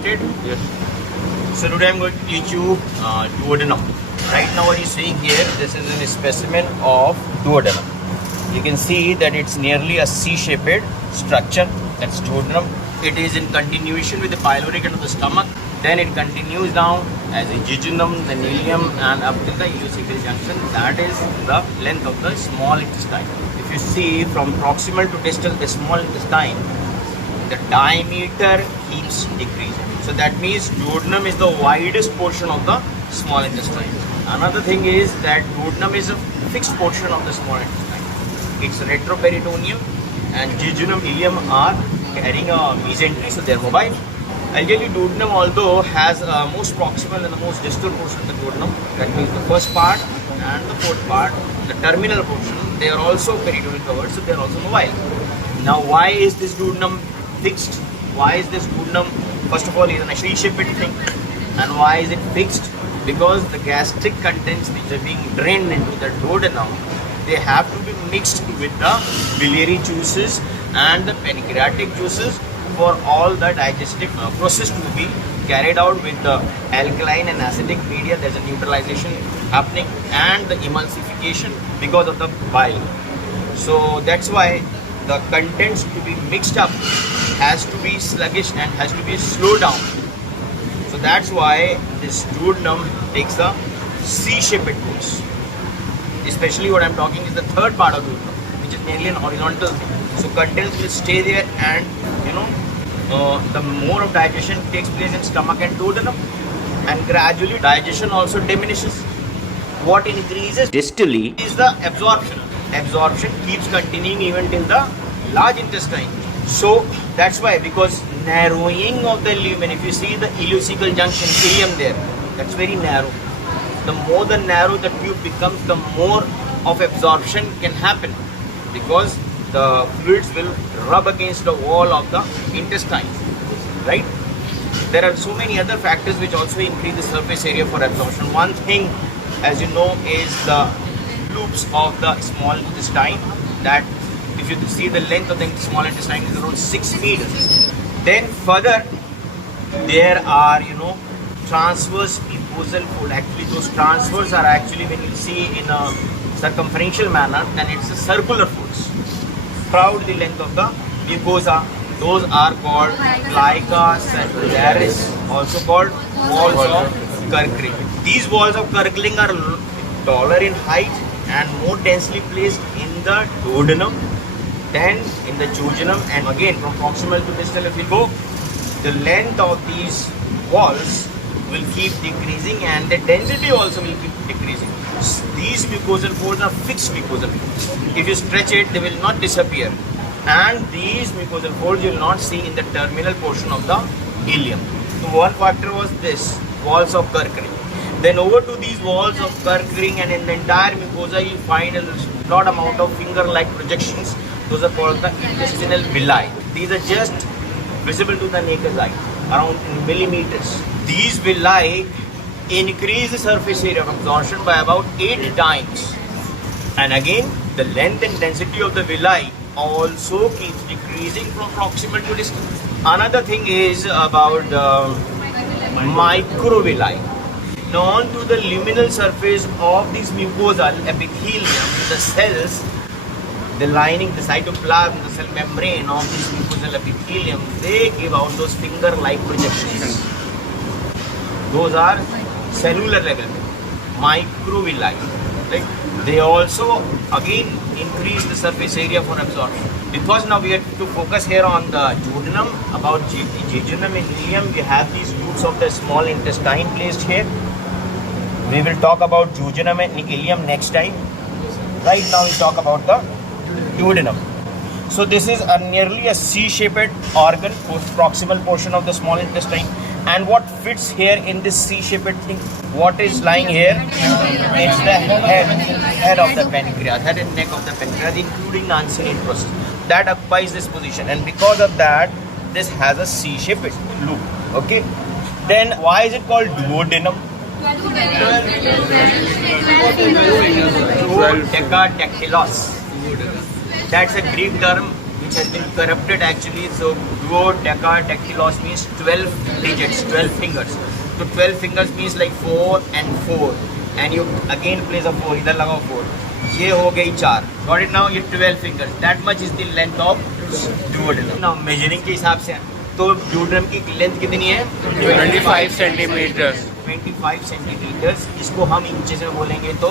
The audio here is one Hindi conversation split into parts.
connected? Yes. So today I'm going to teach you duodenum. Right now what you're seeing here, this is a specimen of duodenum. You can see that it's nearly a C-shaped structure. That's duodenum. It is in continuation with the pyloric end of the stomach. Then it continues down as a jejunum, then ileum, and up to the ileocecal junction. That is the length of the small intestine. If you see from proximal to distal, the small intestine, the diameter keeps decreasing. So that means duodenum is the widest portion of the small intestine. Another thing is that duodenum is a fixed portion of the small intestine. It's retroperitoneum and jejunum, ileum are carrying a mesentery, so they're mobile. I'll tell you, duodenum although has most proximal and the most distal portion of the duodenum, that means the first part and the fourth part, the terminal portion, they are also peritoneal covered, so they are also mobile. Now why is this duodenum fixed? Why is this duodenum, first of all, is an C-shaped thing, and why is it fixed? Because the gastric contents which are being drained into the duodenum, they have to be mixed with the biliary juices and the pancreatic juices for all the digestive process to be carried out with the alkaline and acidic media. There's a neutralization happening and the emulsification because of the bile. So that's why the contents to be mixed up has to be sluggish and has to be slowed down. So that's why this duodenum takes a C-shaped course. Especially what I'm talking is the third part of duodenum, which is nearly an horizontal thing. So contents will stay there, and the more of digestion takes place in stomach and duodenum, and gradually digestion also diminishes. What increases distally is the absorption. Absorption keeps continuing even till the large intestine. So that's why, because narrowing of the lumen, if you see the ileocecal junction, ileum there, that's very narrow. The more the narrow the tube becomes, the more of absorption can happen, because the fluids will rub against the wall of the intestine, right? There are so many other factors which also increase the surface area for absorption. One thing, as you know, is the loops of the small intestine, that if you see the length of the small intestine is around 6 meters. Then further there are transverse mucosal fold. Actually those transverse are actually, when you see in a circumferential manner, then it's a circular folds. Proud the length of the mucosa. Those are called plica secularis, also called walls of Kerckring. These walls of Kerckring are taller in height and more densely placed in the duodenum than in the jejunum. And again, from proximal to distal, if we go, the length of these walls will keep decreasing and the density also will keep decreasing. These mucosal folds are fixed mucosal folds. If you stretch it, they will not disappear. And these mucosal folds you will not see in the terminal portion of the ileum. So one factor was this, walls of Kerckring. Then over to these walls of Kerckring, and in the entire mucosa you find a lot amount of finger-like projections. Those are called the intestinal villi. These are just visible to the naked eye, around in millimeters. These villi increase the surface area of absorption by about 8 times. And again, the length and density of the villi also keeps decreasing from proximal to distal. Another thing is about microvilli. Now on to the luminal surface of these mucosal epithelium, the cells, the lining, the cytoplasm, the cell membrane of this mucosal epithelium, they give out those finger-like projections. Those are cellular level, microvilli. Right? They also again increase the surface area for absorption. Because now we have to focus here on the duodenum, about jejunum and ileum. We have these roots of the small intestine placed here. We will talk about jejunum and ileum next time. Right now we talk about the duodenum. So this is nearly a C-shaped organ, proximal portion of the small intestine. And what fits here in this C-shaped thing? What is lying here? It's the head of the pancreas, head and neck of the pancreas, including the uncinate process. That occupies this position, and because of that, this has a C-shaped loop. Okay. Then why is it called duodenum? Duodecadactylos. That's a Greek term which has been corrupted actually. So duodecadactylos means 12 digits, 12 fingers. So 12 fingers means like 4 and 4, and you again place a 4. इधर लगाओ 4. ये हो गई 4. Got it now? ये 12 fingers. That much is the length of duodenum. Now measuring के हिसाब से तो duodenum की लेंथ कितनी है? 25 सेंटीमीटर. 25 सेंटीमीटर. इसको हम इंचेस में बोलेंगे तो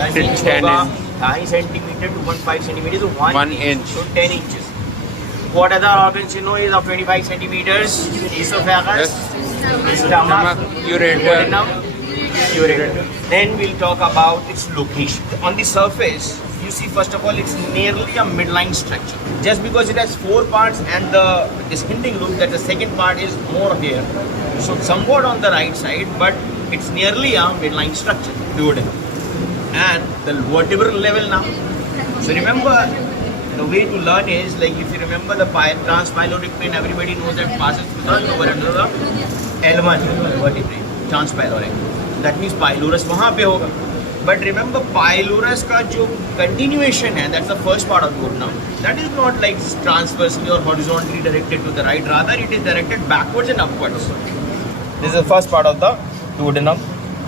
10 इंच होगा. 2.5 सेंटीमीटर 2.5 सेंटीमीटर तो 1 inch. So 10 inches. What other organs you know is of 25 centimeters? Esophagus, stomach, duodenum, ureter. Then we'll talk about its location. On the surface, you see first of all it's nearly a midline structure. Just because it has 4 parts and this hinting loop that the second part is more here. So somewhat on the right side, but it's nearly a midline structure, duodenum. And the vertebral level now. So remember, the way to learn is like if you remember the transpyloric plane, everybody knows that passes through the lower under the L1 vertebrae, transpyloric. That means pylorus वहाँ पे होगा. But remember pylorus का जो continuation है, that's the first part of duodenum. That is not like transversely or horizontally directed to the right. Rather, it is directed backwards and upwards. This is the first part of the duodenum.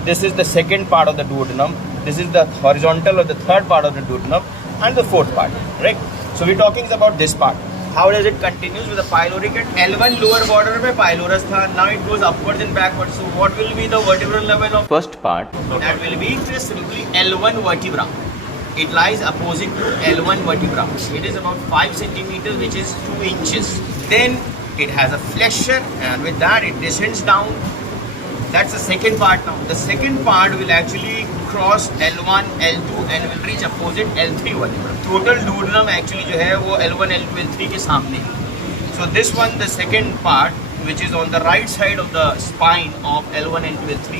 This is the second part of the duodenum. This is the horizontal or the third part of the duodenum, and the fourth part, right? So we're talking about this part. How does it continues with the pyloric at L1 lower border में pylorus था. Now it goes upwards and backwards. So what will be the vertebral level of first part? That will be just simply L1 vertebra. It lies opposite to L1 vertebra. It is about 5 centimeters, which is 2 inches. Then it has a flexure, and with that it descends down. That's the second part now. The second part will actually cross L1, L2 and will reach opposite L3 vertebra. Total duodenum actually जो है वो L1, L2, L3 के सामने. So this one, the second part, which is on the right side of the spine of L1, L2, L3,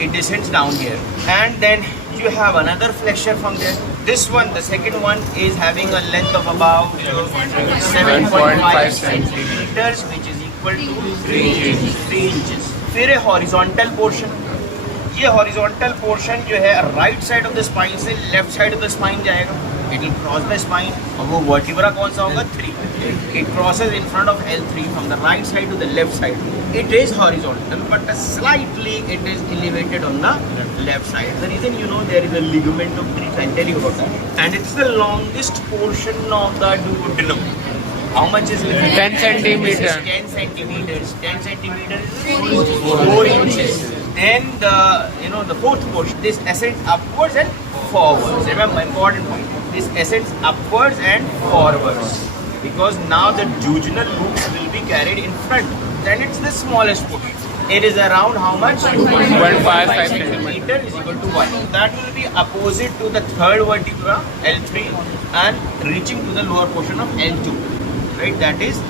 it descends down here. And then you have another flexure from there. This one, the second one, is having a length of about 7.5 centimeters, which is equal to 3 inches. फिर है हॉरिजॉन्टल पोर्शन. ये हॉरिजॉन्टल पोर्शन जो है right side of the spine से left side of the spine जाएगा. It will cross the spine. और वो वर्टिब्रा कौन सा होगा? 3. It crosses in front of L3 from the right side to the left side. It is horizontal, but slightly it is elevated on the left side. The reason, you know, there is a ligament of Treac. I'll tell you about that. And it's the longest portion of the duodenum. How much is it? 10 centimeters. 10 centimeters. 10 centimeters is 4 inches. Then the fourth portion, this ascends upwards and forwards. Remember, important point. This ascends upwards and forwards because now the jejunal loops will be carried in front. Then it's the smallest portion. It is around how much? 1.5 centimeter is equal to 1. That will be opposite to the third vertebra, L3, and reaching to the lower portion of L2. Right? That is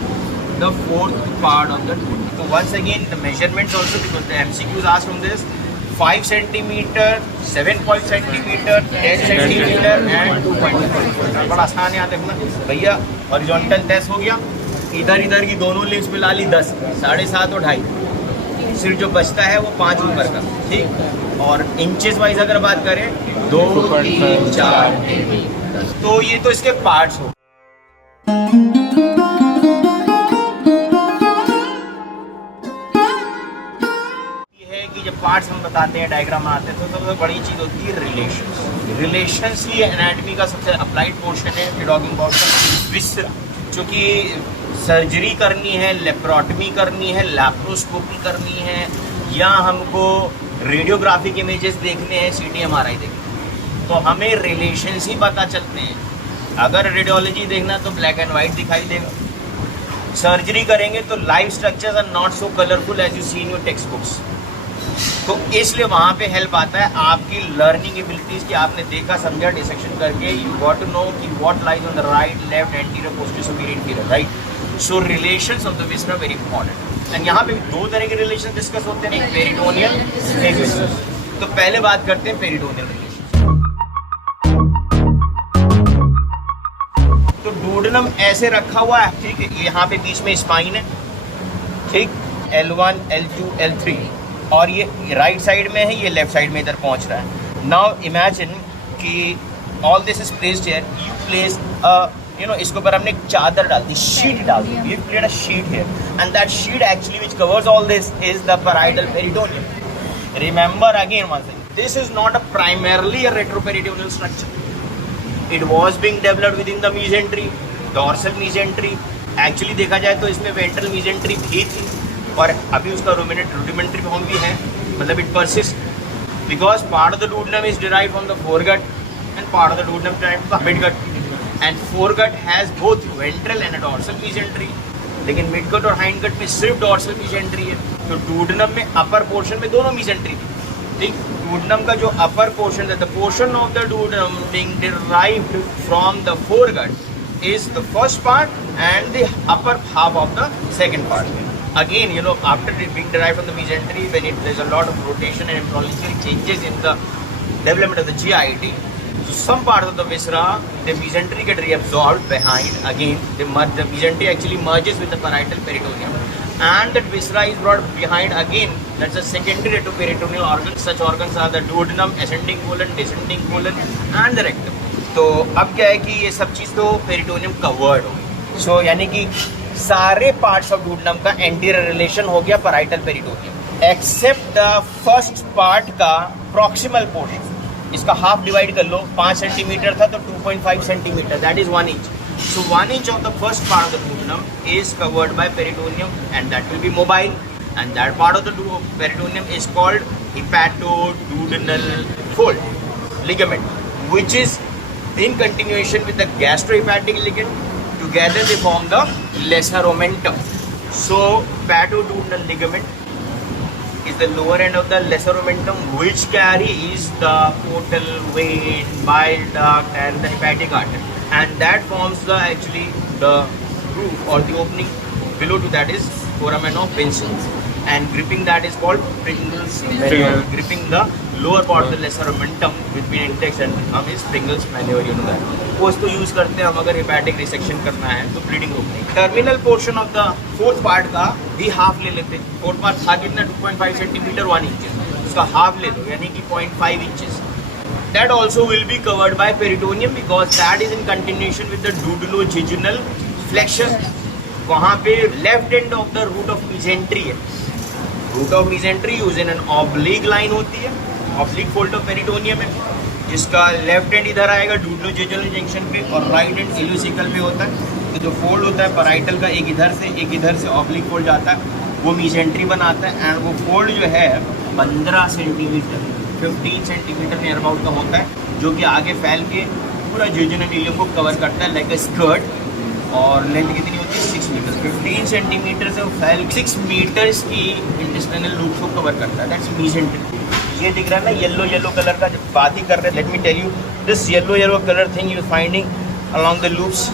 the fourth part of the duodenum. So once again, the measurements also, because the MCQs asked from this, 5 centimeter, 7.5 centimeter, 10 centimeter and 2.5. बड़ा आसान है. देखना भैया, हॉरिजॉन्टल 10 हो गया. इधर की दोनों लिप्स मिला ली 10, 7.5 और 2.5. सिर्फ जो बचता है वो 5 ऊपर का. ठीक. और इंचेस वाइज अगर बात करें 2, 3, 4, तो ये तो इसके पार्ट्स हो. जब पार्ट्स हम बताते हैं, डायग्राम आते हैं, तो सबसे बड़ी चीज़ होती है रिलेशंस ही एनाटमी का सबसे अप्लाइड पोर्शन है. टॉकिंग अबाउट विसरा, चूँकि सर्जरी करनी है, लेप्रोटमी करनी है, लैप्रोस्कोपी करनी है, या हमको रेडियोग्राफिक इमेजेस देखने हैं, CT MRI देखने हैं, तो हमें रिलेशंस ही पता चलते हैं. अगर रेडियोलॉजी देखना तो ब्लैक एंड वाइट दिखाई देगा. सर्जरी करेंगे तो live structures are not so colourful as you see in your text books. तो इसलिए वहाँ पे हेल्प आता है आपकी लर्निंग एबिलिटीज कि आपने देखा, समझा, डिसेक्शन करके यू गॉट टू नो कि what lies on the right, left, anterior, posterior, superior, inferior, right. So relations of the viscera very important. And यहाँ पे 2 तरह के रिलेशन डिस्कस होते हैं, एक पेरिटोनियल, एक विसरल. तो पहले बात करते हैं पेरिटोनियल रिलेशन. तो डुओडेनम ऐसे रखा हुआ है, ठीक है. यहाँ पे बीच में स्पाइन है, ठीक, L1, L2, L3, और ये राइट साइड में है, ये लेफ्ट साइड में इधर पहुंच रहा है. नाउ इमेजिन कि all this is placed here. You place a इसके ऊपर हमने एक चादर डाल दी, शीट डाल दी. We create a sheet here, and that sheet actually which covers all this is the parietal peritoneum. Remember again one thing. This is not a primarily a retroperitoneal structure. It was being developed within the mesentery, dorsal mesentery. Actually देखा जाए तो इसमें ventral mesentery भी थी और अभी उसका rudimentary form भी है. मतलब it persists because part of the duodenum is derived from the foregut and part of the duodenum derived from the midgut. And foregut has both ventral and a dorsal mesentery. लेकिन midgut और hindgut में सिर्फ dorsal mesentery है. तो duodenum में upper portion में दोनों mesentery थी. ठीक, duodenum का जो upper portion है, the portion of the duodenum being derived from the foregut is the first part and the upper half of the second part. Again, after being derived from the mesentery, when there's a lot of rotation and embryological changes in the development of the GIT, so some parts of the viscera, the mesentery get reabsorbed behind. Again, the mesentery actually merges with the parietal peritoneum, and that viscera is brought behind again. That's a secondary to peritoneal organ. Such organs are the duodenum, ascending colon, descending colon, and the rectum. तो अब क्या है कि ये सब चीज़ तो पेरिटोनियम कवर्ड होगी. सो यानी कि सारे पार्ट्स ऑफ डूोडेनम का एंटीरियर रिलेशन हो गया parietal peritoneum, except the first part का प्रॉक्सिमल पोर्शन. इसका हाफ डिवाइड कर लो, 5 सेंटीमीटर था तो 2.5 centimetre, that is 1 inch. So 1 inch of the first part of the duodenum is covered by peritoneum and that will be mobile, and that part of the peritoneum is called hepatoduodenal fold ligament, which is in continuation with the gastrohepatic ligament. Together they form the lesser omentum. So hepatoduodenal ligament is the lower end of the lesser omentum, which carries the portal vein, bile duct, and the hepatic artery, and that forms the actually the roof or the opening. Below to that is foramen of Benson's, and gripping that is called Pringles maneuver. Gripping the lower part of the lesser omentum between index and thumb is Pringles maneuver. You know that. वो उसको यूज करते हैं हम अगर हेपेटिक रिसेक्शन करना है तो ब्लीडिंग रोकने. Terminal portion of the fourth part का भी हाफ ले लेते हैं. फोर्थ पार्ट था कितना, 2.5 सेंटीमीटर 1 इंच, उसका हाफ ले लो यानी कि 0.5 inches. That also will be covered by peritoneum because that is in continuation with the duodenojejunal flexure. वहाँ पे left end of the root of mesentery है. Root of mesentery use in an oblique line होती है, ऑब्लिक फोल्ड ऑफ पेरिटोनियम है, जिसका लेफ्ट एंड इधर आएगा डूोडेनोजेजुनल जंक्शन पे और राइट एंड इल्यूसिकल पे होता है. तो जो फोल्ड होता है पैराइटल का, एक इधर से ऑब्लिक फोल्ड जाता है, वो mesentery बनाता है. एंड वो फोल्ड जो है 15 सेंटीमीटर 15 सेंटीमीटर नियर अबाउट का होता है, जो कि आगे फैल के पूरा जेजुनल इलियम को कवर करता है लाइक अ स्कर्ट. और लेंथ कितनी होती है 6 मीटर. 15 सेंटीमीटर से वो फैल 6 मीटर्स की इंटेस्टाइनल लूप को कवर करता है. That's mesentery. ये दिख रहा है ना येलो कलर का, जब बात ही कर रहे हैं, let me tell you this yellow colour thing you finding along the loops,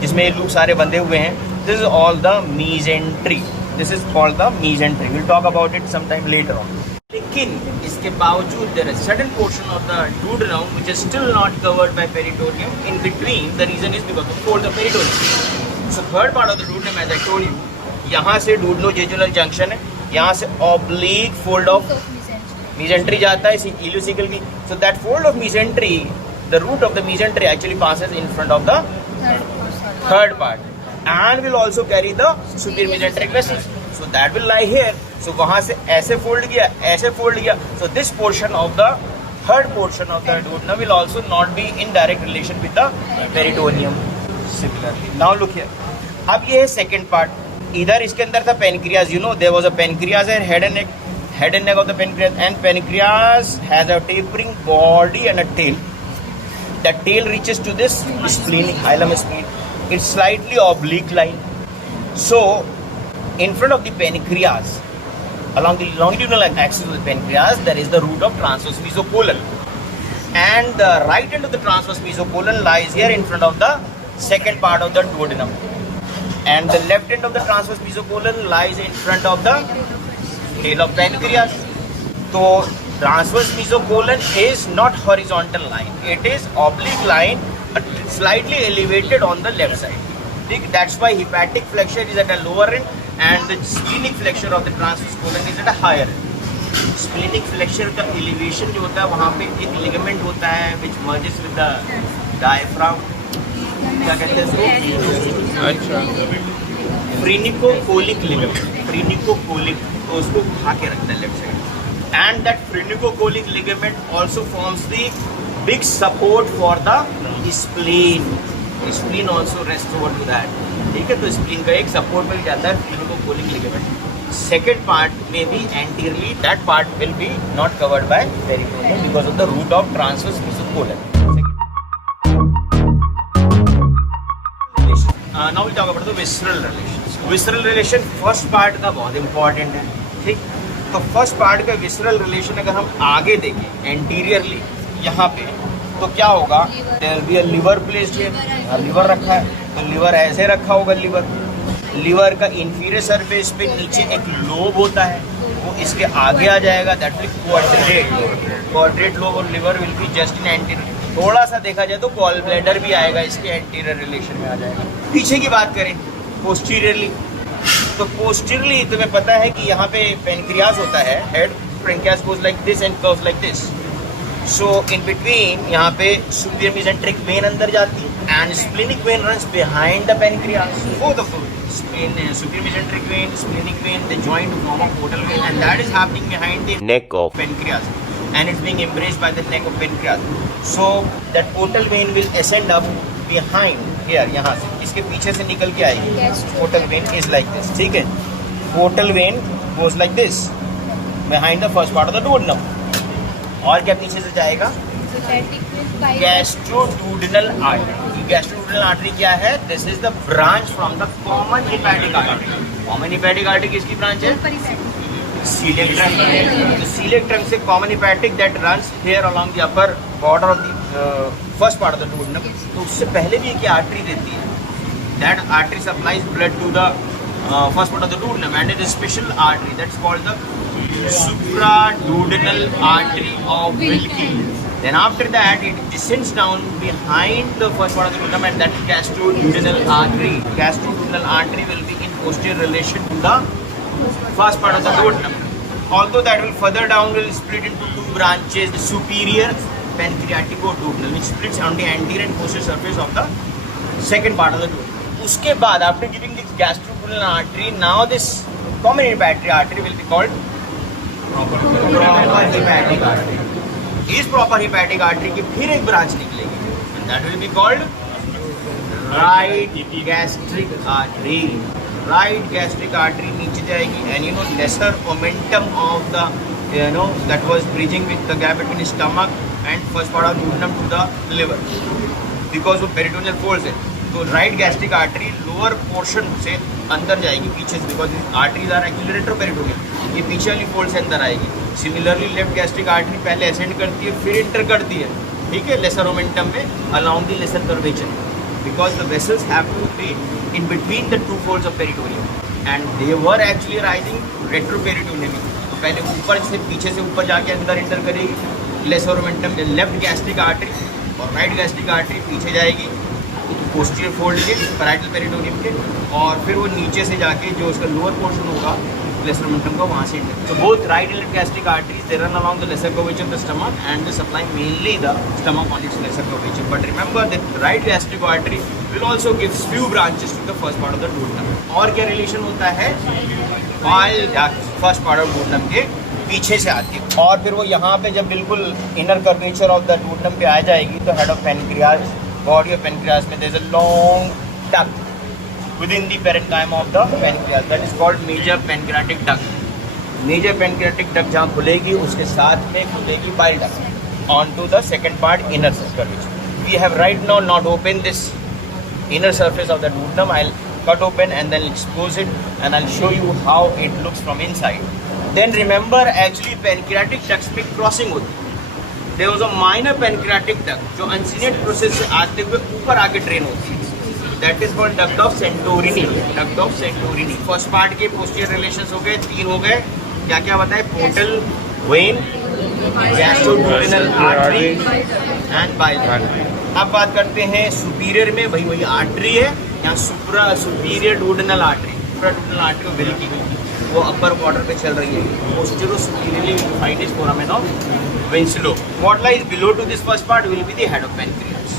जिसमें ये लूप सारे बंधे हुए हैं. This is all the mesentery. This is called the mesentery. Will talk about it some time later on. लेकिन इसके बावजूद there is sudden portion of the duodenum which is still not covered by peritoneum in between. The reason is because of fold of peritoneum. So third part of the duodenum, as I told you, यहाँ से duodenojejunal junction है, यहाँ से oblique fold of mesentery जाता है इल्यूसिकल की. So that fold of mesentery, the root of the mesentery actually passes in front of the third part and will also carry the superior mesenteric vessels. So that will lie here. So वहाँ से ऐसे fold गया. So this portion of the third portion of the duodenum will also not be in direct relation with the peritoneum. Similarly, now look here. अब ये है second part. इधर इसके अंदर था pancreas. You know there was a pancreas and head and neck of the pancreas, and pancreas has a tapering body and a tail. The tail reaches to this spleen, hilum spleen. It's slightly oblique line. So in front of the pancreas, along the longitudinal axis of the pancreas, there is the root of transverse mesocolon, and the right end of the transverse mesocolon lies here in front of the second part of the duodenum, and the left end of the transverse mesocolon lies in front of the tail of pancreas. So transverse mesocolon is not horizontal line, it is oblique line, slightly elevated on the left side. That's why hepatic flexure is at a lower end and the splenic flexure of the transverse colon is at a higher end. Splenic flexure का elevation जो होता है वहाँ पे एक ligament होता है which merges with the diaphragm. क्या कहते हैं इसको? अच्छा, फ्रीनिकोकोलिक लिगामेंट, फ्रीनिकोकोलिक, तो उसको उठा के रखना है left side, and that phrenicocolic ligament also forms the big support for the spleen, spleen also rest over to that, ठीक है। तो स्प्लीन का एक सपोर्ट मिल जाता है फ्रीनिकोकोलिक लिगामेंट। सेकेंड पार्ट में भी anteriorly that part will be not covered by peritoneum because of the root of transverse mesocolon. Now we talk about the visceral relation. Visceral relation first part का बहुत इंपॉर्टेंट है, ठीक। तो फर्स्ट पार्ट का विसरल रिलेशन अगर हम आगे देखें एंटीरियरली यहाँ पे, तो क्या होगा, there will be a liver placed here, liver रखा है, तो लिवर ऐसे रखा होगा, लिवर का इंफीरियर सरफेस पे नीचे एक लोब होता है, वो इसके आगे आ जाएगा, दैट विल क्वाड्रेट लोब, और liver will be just in anterior. थोड़ा सा देखा जाए तो गॉल ब्लैडर भी आएगा इसके एंटीरियर रिलेशन में आ जाएगा। पीछे की बात करें पोस्टीरियरली, तो पोस्टीरियरली तुम्हें पता है कि यहाँ पे पेनक्रियास होता है, head pancreas goes like this and curves like this. So in between यहाँ पे सुपीरियर मेसेंट्रिक वेन अंदर जाती है and splenic when runs behind the pancreas, both of superior mesenteric vein, splenic vein, they join to form a portal vein, and that is happening behind the neck of pancreas, and it's being embraced by the neck of pancreas. So that portal vein will ascend up behind here, यहाँ से इसके पीछे से निकल के आएगी। portal vein is like this, ठीक है। portal vein goes like this behind the first part of the duodenum, और क्या पीछे से जाएगा, गैस्ट्रोडुडेनल आर्टरी। गैस्ट्रोडुडेनल आर्टरी क्या है, this is the branch from the common hepatic artery. Common hepatic artery किसकी ब्रांच है, सीलियक ट्रंक। सीलियक ट्रंक से common hepatic that runs here along the upper border of the first part of the duodenum, तो उससे पहले भी एक आर्टरी देती है, that artery supplies blood to the first part of the duodenum, and it is special artery that's called the supraduodenal artery of Wilkie. Then after that it descends down behind the first part of the duodenum, and that is gastroduodenal artery. Gastroduodenal artery will be in posterior relation to the first part of the duodenum. Although that will further down will split into two branches, the superior pancreaticoduodenal, which splits on the anterior and posterior surface of the second part of the duodenum. उसके बाद after giving this gastroduodenal artery, now this common hepatic artery will be called proper hepatic artery. इस proper hepatic artery की फिर एक ब्रांच निकलेगी, and that will be called right gastric artery. Right gastric artery नीचे जाएगी, and you know lesser momentum of the that was bridging with the gap between stomach and first part of duodenum to the liver, because वो peritoneal folds है। तो right gastric artery lower portion से अंदर जाएगी पीछे से, because arteries are actually retroperitoneal, ये पीछे वाली फोल्ड से अंदर आएगी। सिमिलरली लेफ्ट गैस्ट्रिक आर्टरी पहले असेंड करती है फिर इंटर करती है, ठीक है, लेसर मोमेंटम में along the lesser curvature, because the vessels have to be in between the two folds of peritoneum, and they were actually rising retroperitoneally. तो पहले ऊपर से पीछे से ऊपर जाके अंदर इंटर करेगी lesser omentum, left gastric artery, और राइट गैस्ट्रिक आर्टरी पीछे जाएगी पोस्टीरियर फोल्ड के पैराइटल पेरिटोनियम के, और फिर वो नीचे से जाके जो उसका लोअर पोर्शन होगा लेसर मोमेंटम का वहाँ से इंटर। तो both right and left gastric arteries they run along the lesser curvature of the stomach and they supply mainly the stomach on its lesser curvature, but remember that right gastric artery will also gives few branches to the first part of the duodenum। और क्या रिलेशन होता है, bile duct first part of duodenum के पीछे से आती है, और फिर वो यहाँ पे जब बिल्कुल inner curvature of the duodenum पे आ जाएगी तो head of pancreas, body of pancreas में there is a long duct within the parenchyma of the pancreas, that is called major pancreatic duct. Major pancreatic duct जहाँ खुलेगी उसके साथ में खुलेगी bile duct onto the second part inner curvature. We have right now not opened this inner surface of the duodenum. I'll cut open and then expose it, and I'll show you how it looks from inside. Then remember actually pancreatic ducts में crossing होती है। There was a minor pancreatic duct जो uncinate process से आते हुए ऊपर आके ड्रेन होती है, that is called duct of Santorini. Duct of Santorini. First part के posterior relations हो गए, 3 हो गए, क्या क्या बताए, portal vein, gastroduodenal artery and bile. अब बात करते हैं सुपीरियर में, भाई वही आर्टरी है, यहाँ superior duodenal artery, supraduodenal artery Wilkie वो अपर बॉर्डर पे चल रही है। Posterosuperiorly find is foramen of Winslow. What lies below to this first part will be the head of pancreas.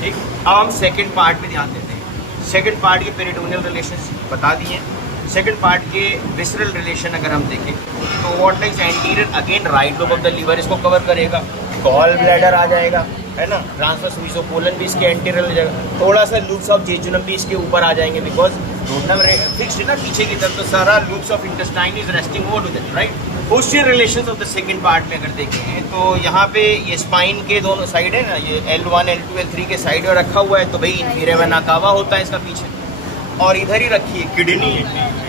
ठीक, अब हम सेकंड पार्ट पे ध्यान देते हैं। सेकंड पार्ट के पेरिटोनियल रिलेशंस बता दिए। सेकंड पार्ट के विसरल रिलेशन अगर हम देखें तो what lies anterior again right lobe of the liver इसको कवर करेगा, गॉल ब्लैडर आ जाएगा, है ना, ट्रांसवर्स मीसोकोलन भी इसके एंटीरियर ले जाएगा, थोड़ा सा लूप्स ऑफ जेजुनम भी इसके ऊपर आ जाएंगे बिकॉज डोडनम फिक्स्ड है ना पीछे की तरफ, तो सारा loops of intestine is resting over to that, right. Posterior relations of the second part में अगर देखें तो यहाँ पे ये स्पाइन के दोनों साइड है ना, ये L1 L2 L3 के साइड में रखा हुआ है, तो भाई इंफीरियर वेना कावा होता है इसका पीछे, और इधर ही रखी है किडनी,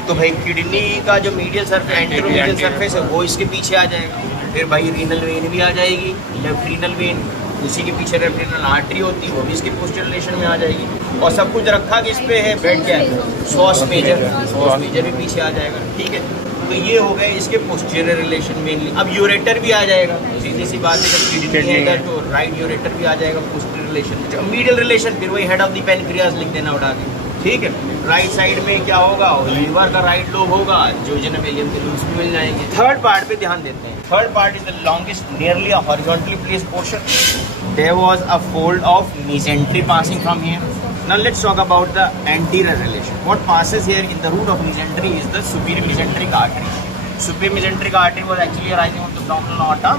तो भाई किडनी का जो मीडियल सरफेस एंटेरोमीडियल सरफेस है वो इसके पीछे आ जाएगा। फिर भाई रीनल वेन भी आ जाएगी, लेफ्ट रीनल वेन, उसी के पीछे लेफ्ट रीनल आर्टरी होती है वो भी इसके पोस्टीरियर रिलेशन में आ जाएगी, और सब कुछ रखा कि इस पे है बेड क्या है, सॉस मेजर भी पीछे आ जाएगा, ठीक है। तो ये हो गए इसके पोस्टीरियर रिलेशन मेनली। अब यूरेटर भी आ जाएगा, सीधी सी बात है, जब किडनी है इधर तो राइट यूरेटर भी आ जाएगा पोस्टीरियर रिलेशन। मीडियल रिलेशन फिर वही हेड ऑफ द पेनक्रियाज लिख देना उठा के, ठीक है। राइट साइड में क्या होगा, लीवर का राइट लोब होगा, जोजेनम एलियम के लूप्स भी मिल जाएंगे। थर्ड पार्ट पे ध्यान देते हैं। Third part is the longest nearly a horizontally placed portion. There was a fold of mesentery passing from here. Now let's talk about the anterior relation. What passes here in the root of mesentery is the superior mesenteric artery. Superior mesenteric artery was actually arising from the abdominal aorta.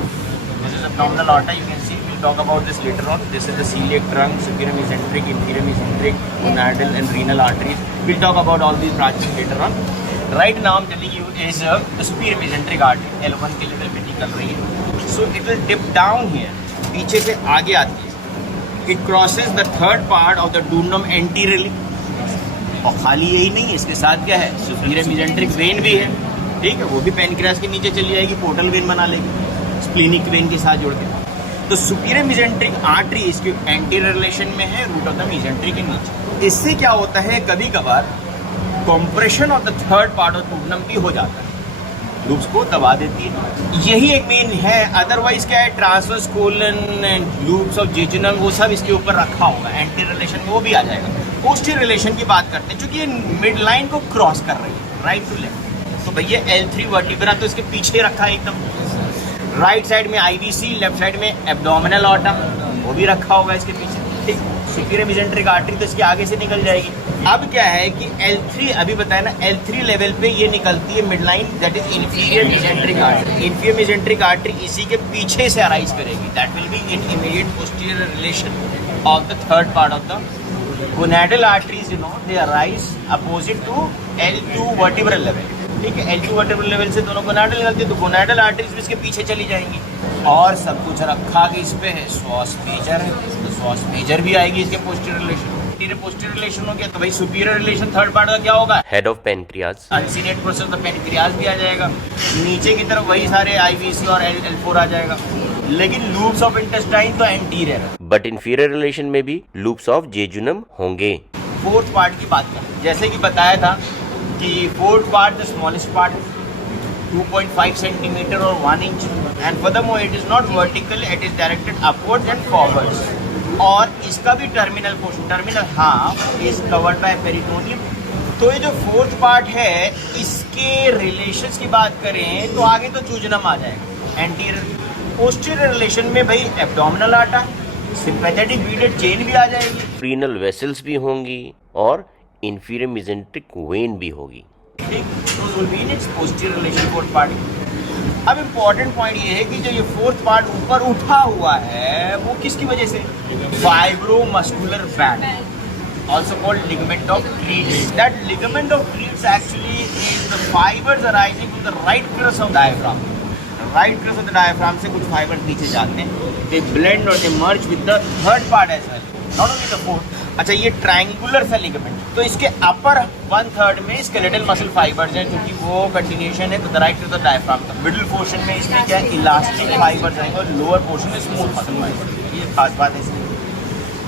This is abdominal aorta, you can see. We'll talk about this later on. This is the celiac trunk, superior mesenteric, inferior mesenteric, gonadal and renal arteries. We'll talk about all these branches later on. Right now I'm telling you is the superior mesenteric artery, L1 के लेवल पे निकल रही है. So it will dip down here. पीछे से आगे आती है. It crosses the third part of the duodenum anteriorly. और खाली यही नहीं है, इसके साथ क्या है, superior mesenteric vein भी है, ठीक है, वो भी पेनक्रियास के नीचे चली जाएगी, पोर्टल वेन बना लेगी स्प्लीनिक वेन के साथ जोड़ के। तो superior mesenteric artery इसके एंटीरियर रिलेशन में है रूट ऑफ द mesentery के नीचे। इससे क्या होता है, कभी कभार compression of the third part of duodenum भी हो जाता है, लूप्स को दबा देती है, यही एक मेन है। अदरवाइज क्या है, transverse colon and loops of jejunum वो सब इसके ऊपर रखा होगा, एंटीरियर रिलेशन में वो भी आ जाएगा। पोस्टीरियर रिलेशन की बात करते हैं, क्योंकि ये मिड लाइन को क्रॉस कर रही है राइट टू लेफ्ट, तो भैया L3 वर्टिब्रा तो इसके पीछे रखा है एकदम, राइट साइड में IVC, लेफ्ट साइड में एब्डोमिनल ऑर्टा वो भी रखा होगा इसके पीछे, ठीक। सुपीरियर मेसेंट्रिक आर्टरी तो इसके आगे से निकल जाएगी। अब क्या है कि L3 अभी बताया ना, L3 लेवल पे ये निकलती है mid line, that is inferior mesenteric artery. Inferior mesenteric artery इसी के पीछे से अराइज करेगी, that will be in immediate posterior relation of the third part of the gonadal arteries, you know, they arise opposite to L2 vertebral level, ठीक है। L2 वर्टिब्रल लेवल से दोनों गोनाडल निकलते हैं, तो गोनाडल आर्टरीज भी इसके पीछे चली जाएंगी, और सब कुछ रखा कि इस पे है सॉस मेजर है, तो सॉस मेजर भी आएगी इसके पोस्टीरियर रिलेशन। पोस्टीरियर रिलेशन हो गया तो भाई सुपीरियर रिलेशन थर्ड पार्ट का क्या होगा, head of pancreas, uncinate process of pancreas भी आ जाएगा, नीचे की तरफ वही सारे IVC और L4 आ जाएगा, लेकिन लूप्स ऑफ इंटेस्टाइन तो एंटीरियर है, बट इंफीरियर रिलेशन में भी लूप्स ऑफ जेजुनम होंगे। फोर्थ पार्ट की बात करें, जैसे कि बताया था कि fourth part the smallest part 2.5 centimetre और 1 inch, and furthermore it is not vertical, it is directed upwards and forwards, और इसका भी terminal portion, terminal half is covered by peritoneum. तो ये जो फोर्थ पार्ट है इसके रिलेशंस की बात करें तो आगे तो जूजनम आ जाएगा एंटीरियर। पोस्टीरियर रिलेशन में भाई एब्डोमिनल आर्टा, सिंपैथेटिक वीडेड चेन भी आ जाएगी, रीनल वेसल्स भी होंगी और इंफीरियर मेसेंट्रिक वेन भी होगी, ठीक। Those will be in its posterior relation fourth part। अब इम्पोर्टेंट पॉइंट ये है कि जो ये फोर्थ पार्ट ऊपर उठा हुआ है वो किसकी वजह से, fibromuscular band, also called ligament of Treats. That ligament of Treats actually is the fibers arising from the right crus of diaphragm. The right crus of the diaphragm से कुछ fibers नीचे जाते हैं, they blend or they merge with the third part as well, not only the fourth। अच्छा, ये ट्रायंगुलर सा लिगामेंट, तो इसके अपर 1/3 में स्केलेटल मसल फाइबर्स हैं, क्योंकि वो कंटिन्यूएशन है तो the right to the diaphragm का। मिडिल पोर्शन में इसमें क्या है, इलास्टिक फाइबर्स हैं, और लोअर पोर्शन में स्मूथ मसल फाइबर, ये खास बात है इसकी।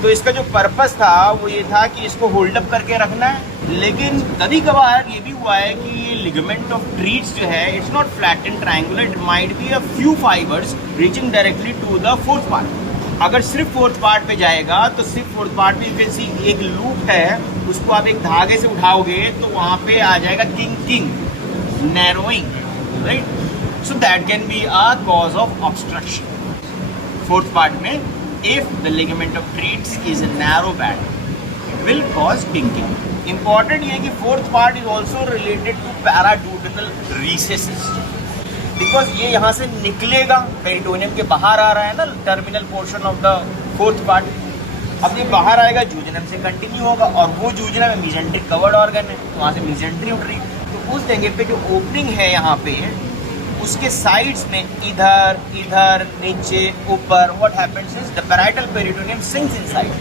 तो इसका जो पर्पस था वो ये था कि इसको होल्ड अप करके रखना है, लेकिन कभी कभार ये भी हुआ है कि ये लिगामेंट ऑफ ट्रीट्स जो है it's not flat and triangular, it might be a few fibres reaching directly to the fourth part. अगर सिर्फ फोर्थ पार्ट पे जाएगा तो सिर्फ फोर्थ पार्ट में यू कैन सी एक लूप है, उसको आप एक धागे से उठाओगे तो वहाँ पे आ जाएगा kinking, narrowing, right. So that can be a cause of obstruction fourth part में If the ligament of treats is a narrow band, it will cause kinking. Important ये है कि fourth part is also related to paraduodenal recesses. Because ये यहाँ से निकलेगा, पेरिटोनियम के बाहर आ रहा है ना, terminal portion of the fourth part. अब ये बाहर आएगा, जूजिनम से कंटिन्यू होगा, और वो जूजिनम मेसेंट्रिक कवर्ड ऑर्गन है, तो वहाँ से मेसेंट्री उठ रही है। तो उस जगह पे जो ओपनिंग है यहाँ पे, उसके साइड्स में इधर इधर नीचे ऊपर what happens is the parietal peritoneum sinks inside.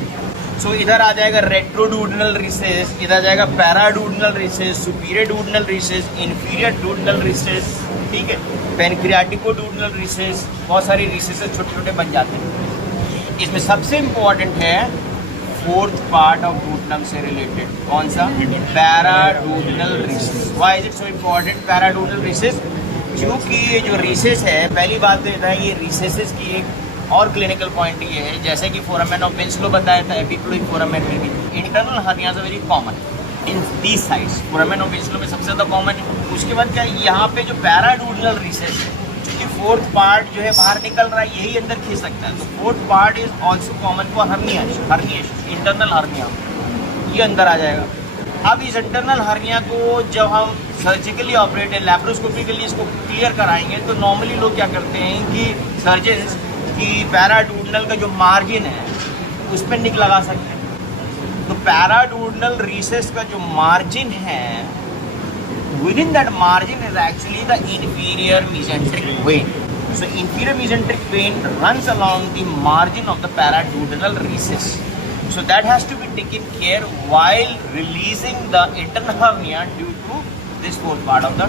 So इधर आ जाएगा रेट्रोडूडनल रिसेस, इधर आ जाएगा paraduodenal recess, superior duodenal recess, inferior duodenal recess, ठीक है, पेनक्रियाटिकोडूडनल रिसेस, बहुत सारी रिसेसेस छोटे छोटे बन जाते हैं। इसमें सबसे इम्पोर्टेंट है फोर्थ पार्ट ऑफ डूडनम से रिलेटेड, कौन सा? Paraduodenal recess. Why is it so important paraduodenal recess? क्योंकि ये जो रिसेस है, पहली बात तो है ये रिसेसेस की एक और क्लिनिकल पॉइंट ये है, जैसे कि फोरामेन ऑफ विंस्लो बताया था, एपिप्लोइक फोरामेन में भी internal hernias are very common in these sides. Foramen of Winslow में सबसे ज़्यादा कॉमन है। उसके बाद क्या है, यहाँ पे जो पैराडूडनल रिसेस है, क्योंकि फोर्थ पार्ट जो है बाहर निकल रहा है, यही अंदर खींच सकता है, तो fourth part is also common for herniation, internal hernia, ये अंदर आ जाएगा। अब इस इंटरनल हर्निया को जब हम सर्जिकली ऑपरेट है, लैप्रोस्कोपिकली इसको क्लियर कराएंगे, तो नॉर्मली लोग क्या करते हैं कि सर्जन्स की पैराडूडनल का जो मार्जिन है उस पर निक लगा सकते हैं। तो पैराडूडनल रिसेस का जो मार्जिन है, within that margin is actually the inferior mesenteric vein. So inferior mesenteric vein runs along the margin of the paraduodenal recess. So that has to be taken care while releasing the internal hernia due to this fourth part of the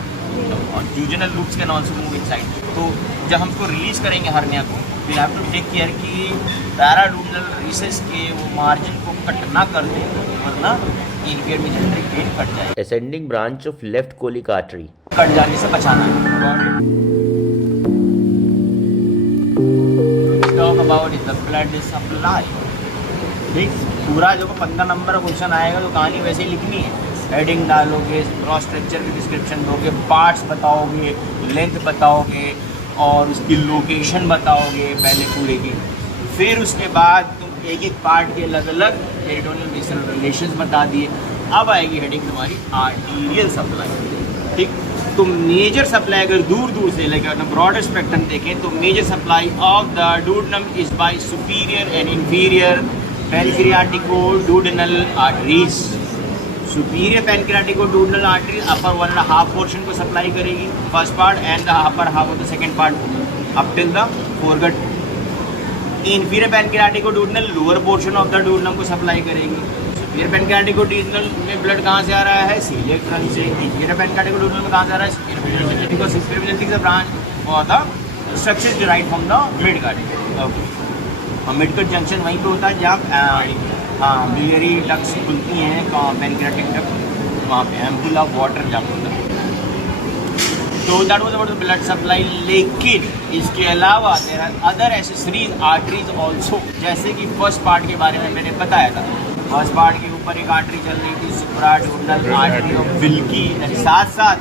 jejunal loops can also move inside. तो जब हम इसको रिलीज करेंगे हर्निया को, we have to take care कि पैराडूडनल रिसेस के वो मार्जिन को कट ना कर दें, वरना inferior mesenteric vein कट जाए। Ascending branch of left colic artery. Cut जाने से बचाना है। Talk about is the blood supply. ठीक, पूरा जो 15 नंबर का क्वेश्चन आएगा तो कहानी वैसे ही लिखनी है, हेडिंग डालोगे, क्रॉस स्ट्रक्चर की डिस्क्रिप्शन दोगे, पार्ट्स बताओगे, लेंथ बताओगे और उसकी लोकेशन बताओगे पहले पूरे की, फिर उसके बाद तुम एक एक पार्ट के अलग अलग पेरिटोनियल वेसल रिलेशंस बता दिए। अब आएगी हेडिंग तुम्हारी आर्टीरियल सप्लाई। ठीक, तो मेजर सप्लाई अगर दूर दूर से लेकर ब्रॉडर स्पेक्ट्रम देखें तो major supply of the duodenum is by superior and inferior pancreaticoduodenal arteries. Superior pancreaticoduodenal arteries upper 1.5 portion को सप्लाई करेगी, first part, and the upper half of the second part up till the foregut. inferior pancreaticoduodenal lower portion of the duodenum को सप्लाई करेगी. superior pancreaticoduodenal में ब्लड कहाँ से आ रहा है? सीलिएक ट्रंक से. inferior pancreaticoduodenal में कहाँ से आ रहा है? superior mesenteric, because superior mesenteric is a branch for the structure derived from the midgut. Okay. और मिडकट जंक्शन वहीं पे होता है जहाँ बिलियरी डक्ट्स खुलती हैं, पेनक्रियाटिक डक्ट, वहाँ पे एम्पुल ऑफ वाटर जहाँ होता है. तो that was about the blood supply. लेकिन इसके अलावा there are other accessories arteries also, जैसे कि फर्स्ट पार्ट के बारे में मैंने बताया था. फर्स्ट पार्ट के ऊपर एक आर्टरी चल रही थी, सुप्राडूडनल आर्टरी ऑफ विल्की, साथ साथ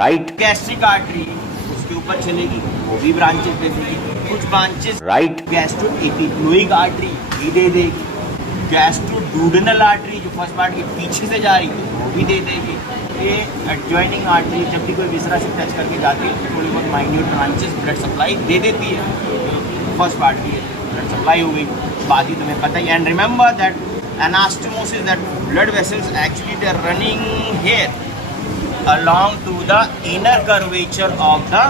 राइट गैस्ट्रिक आर्टरी उसके ऊपर चलेगी, वो भी ब्रांचेस दे देगी. कुछ ब्रांचेस राइट गैस्ट्रोएपिक्लोइक आर्टरी भी दे देगी. गैस्ट्रोडूडेनल आर्टरी जो फर्स्ट पार्ट के पीछे से जा रही है वो भी दे देगी. ये एडजॉइनिंग आर्टरी जब भी कोई विसरा से टच करके जाती है तो थोड़ी बहुत माइन्यूट ब्रांचेस ब्लड सप्लाई दे देती है. फर्स्ट पार्ट की ब्लड सप्लाई हो गई, बाकी तुम्हें पता ही. And remember that anastomosis, that blood vessels actually they are running here along to the inner curvature of the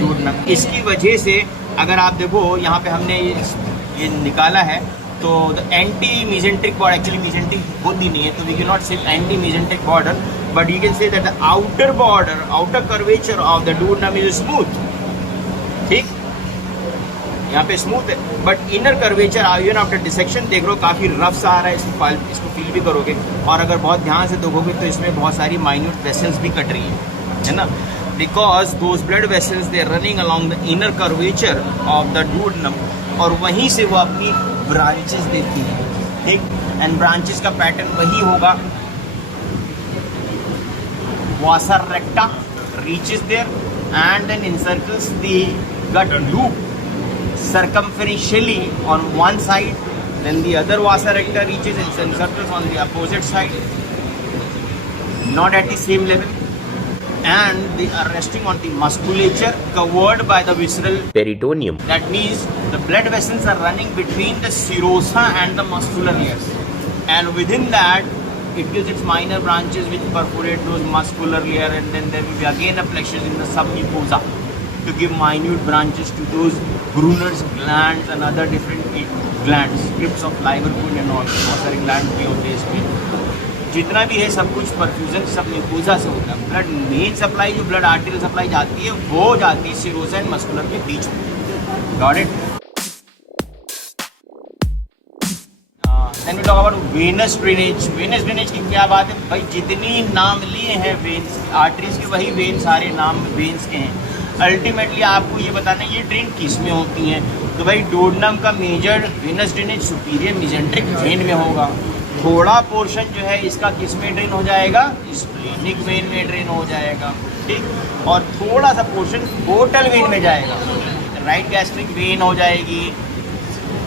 duodenum. इसकी वजह से अगर आप देखो यहाँ पे हमने ये निकाला है, तो the anti mesenteric border, actually mesenteric होती नहीं है तो वी कैन नॉट से anti mesenteric border, but you can say that the outer border, outer curvature of the duodenum is smooth. ठीक, यहाँ पे स्मूथ है, but inner curvature even after dissection देख लो काफ़ी रफ सा आ रहा है. इसको फील भी करोगे, और अगर बहुत ध्यान से देखोगे तो इसमें बहुत सारी माइन्यूट वेसल्स भी कट रही है ना, because those blood vessels they are running along the inner curvature of the duodenum, और वहीं से वो अपनी ब्रांचेस देती है. ठीक, एंड ब्रांचेस का पैटर्न वही होगा, vasa recta reaches there and then encircles the gut loop. circumferentially on one side, then the other vasa recta reaches and encircles on the opposite side, not at the same level, and they are resting on the musculature covered by the visceral Peritoneum. That means the blood vessels are running between the serosa and the muscular layers, and within that it gives its minor branches which perforate those muscular layer, and then there will be again a plexus in the submucosa to give minute branches to those Brunner's glands and other different glands, crypts of Liverpool and all, बहुत सारे glands भी होते हैं इसमें। जितना भी है सब कुछ परफ्यूजन सब म्यूकोसा से होता है। ब्लड मेन सप्लाई जो ब्लड आर्टेरियल सप्लाई जाती है वो जाती है सीरोसा एंड मस्कुलर के बीच में। Got it? Then we talk about venous drainage. Venous drainage की क्या बात है भाई, जितनी नाम लिए हैं वेन्स आर्टरीज के वही वेन सारे नाम वेन्स के हैं। अल्टीमेटली आपको ये बताना है ये ड्रेन किस में होती हैं। तो भाई डोडनम का major venous drainage superior mesenteric vein में होगा। थोड़ा पोर्शन जो है इसका किस में ड्रेन हो जाएगा, स्प्लेनिक वेन में ड्रेन हो जाएगा, ठीक। और थोड़ा सा पोर्शन पोर्टल वेन में जाएगा, राइट गैस्ट्रिक वेन हो जाएगी,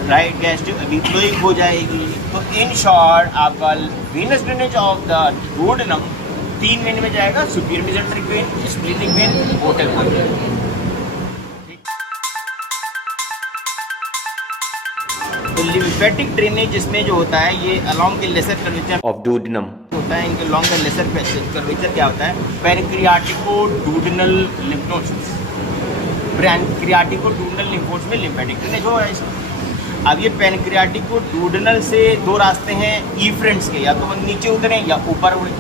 राइट गैस्ट्रिक एपिक्लोइक हो जाएगी। तो इन शॉर्ट आपका venous drainage of the duodenum 3 when में जाएगा, superior mesenteric when, splenic when, portal vein. तो लिम्फेटिक ड्रेनेज इसमें जो होता है ये along the lesser curvature Of duodenum. होता है। इनके लॉन्ग द लेसर कर्वेचर क्या होता है, पैनक्रियाटिको डूडनल लिम्फ नोड्स, पैनक्रियाटिको डूडनल लिम्फ नोड्स में लिम्फेटिक ड्रेनेज हो रहा है इसमें। अब ये पैनक्रियाटिको डूडनल से 2 रास्ते हैं इफ्रेंट्स के, या तो वो नीचे उतरे या ऊपर उड़े।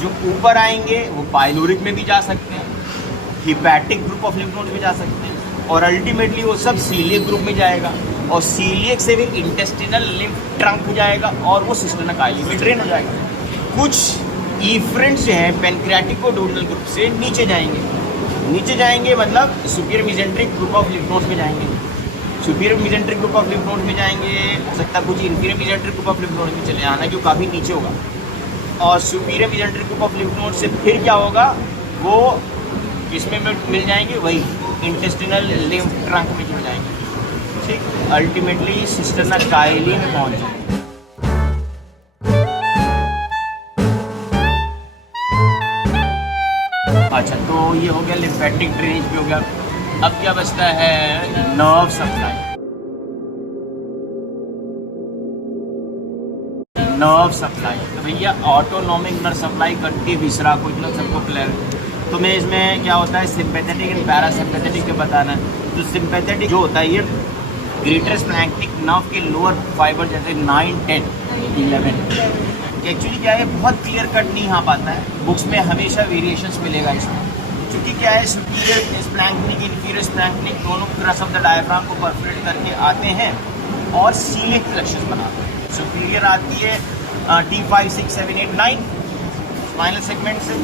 जो ऊपर आएंगे वो पाइलोरिक में भी जा सकते हैं, hepatic group of lymph nodes में जा सकते हैं, और अल्टीमेटली वो सब सीलियक ग्रुप में जाएगा, और सीलियक से भी इंटेस्टिनल लिम्फ ट्रंक जाएगा और वो सिस्टर्ना काइली में ड्रेन हो जाएगा। कुछ इफ्रेंट्स जो हैं पैनक्रियाटिको डूडनल ग्रुप से नीचे जाएंगे मतलब superior mesenteric group of lymph nodes में जाएंगे, superior mesenteric group of lymph nodes में जाएंगे। हो सकता है कुछ inferior mesenteric group of lymph nodes में चले आना, जो काफ़ी नीचे होगा। और superior mesenteric group of lymph node से फिर क्या होगा, वो किसमें मिल जाएंगे, वही इंटेस्टिनल लिम्फ ट्रंक में मिल जाएंगे, ठीक। अल्टीमेटली सिस्टर्ना काइली में पहुंच जाएंगे। अच्छा, तो ये हो गया लिम्फेटिक ड्रेनेज भी हो गया। अब क्या बचता है, नर्व सप्लाई। नर्व सप्लाई तो भैया ऑटोनॉमिक नर्व सप्लाई करती है विसरा को, इतना सबको क्लियर है। तो मैं इसमें क्या होता है सिंपैथेटिक एंड पैरासिम्पैथेटिक के बताना है। तो सिंपैथेटिक जो होता है ये ग्रेटर स्प्लैंक्टिक नर्व के लोअर फाइबर जैसे 9, 10, 11 एक्चुअली क्या है बहुत क्लियर कट नहीं आ पाता है, बुक्स में हमेशा वेरिएशंस मिलेगा इसमें। क्योंकि क्या है सुपीरियर स्प्लैंक्टिक इंफीरियर स्प्लैंक्टिक दोनों क्रस ऑफ द डायफ्राम को परफोरेट करके आते हैं और सीलिक प्लेक्सस बनाते हैं। सुपीरियर आती है T5, 6, 7, 8, 9 स्पाइनल सेगमेंट से,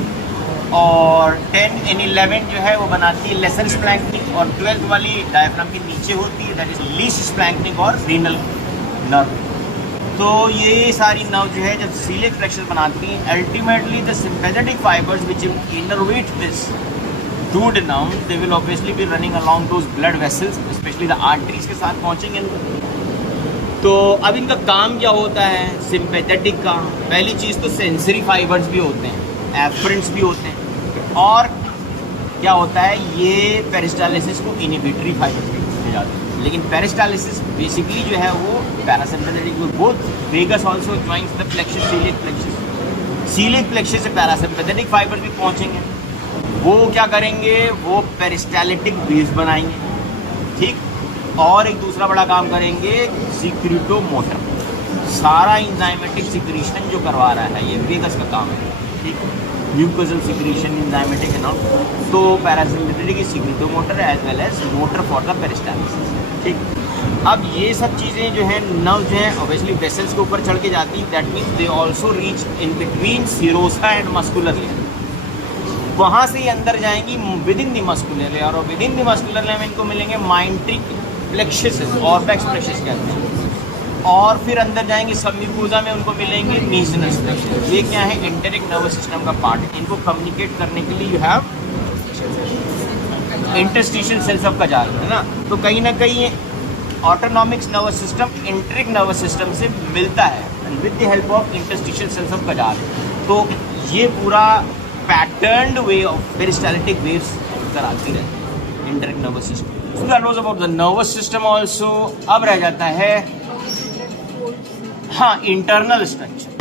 और 10 and 11 जो है वो बनाती है लेसर स्प्लैंक्टिक, और 12th वाली डायफ्राम के नीचे होती है, दैट इज लीस्ट स्प्लैंक्टिक और रीनल नर्व। तो ये सारी नर्व जो है जब सीलिक प्लेक्सस बनाती हैं, ultimately the sympathetic fibres which innervate this duodenum, they will obviously be running along those blood vessels, especially the arteries के साथ पहुँचेंगे। तो अब इनका काम क्या होता है सिंपैथेटिक का, पहली चीज़ तो सेंसरी फाइबर्स भी होते हैं, एफरेंट्स भी होते हैं, और क्या होता है ये पेरिस्टालिसिस को इनहिबिटरी फाइबर्स भी दिए जाते हैं। लेकिन पेरिस्टालिसिस बेसिकली जो है वो parasympathetic, both vagus also joins the plexus coeliac plexus, coeliac plexus से पैरासिम्पैथेटिक फाइबर भी पहुँचेंगे। वो क्या करेंगे, वो पेरिस्टालिटिक वेव्स बनाएंगे, ठीक। और एक दूसरा बड़ा काम करेंगे सिक्रीटोमोटर, सारा इंजाइमेटिक सिक्रीशन जो करवा रहा है ये वेगस का काम है, ठीक। म्यूकोसल सिक्रीशन इंजाइमेटिक है ना, तो parasympathetic secretomotor as well as motor for the peristalsis, ठीक। अब ये सब चीज़ें जो हैं नर्व जो हैं ऑब्वियसली वेसल्स के ऊपर चढ़ के जाती हैं, that means they also reach in between serosa and muscular layer, वहाँ से ही अंदर जाएंगी within the muscular layer, और within the muscular layer में इनको मिलेंगे माइंट्रिक प्लेक्सस और बैक्स प्लेक्सस कहते हैं, और फिर अंदर जाएंगे सबम्यूकोसा में उनको मिलेंगे मीजनस प्लेक्सस। ये क्या है एंटेरिक नर्वस सिस्टम का पार्ट है, इनको कम्युनिकेट करने के लिए you have interstitial cells of Cajal है ना। तो कहीं ना कहीं autonomic nervous system enteric nervous system से मिलता है with the help of interstitial cells of Cajal. तो ये पूरा patterned way of peristaltic waves कराती रहती है enteric nervous system. So that was about the nervous system also. अब रह जाता है हाँ इंटरनल स्ट्रक्चर।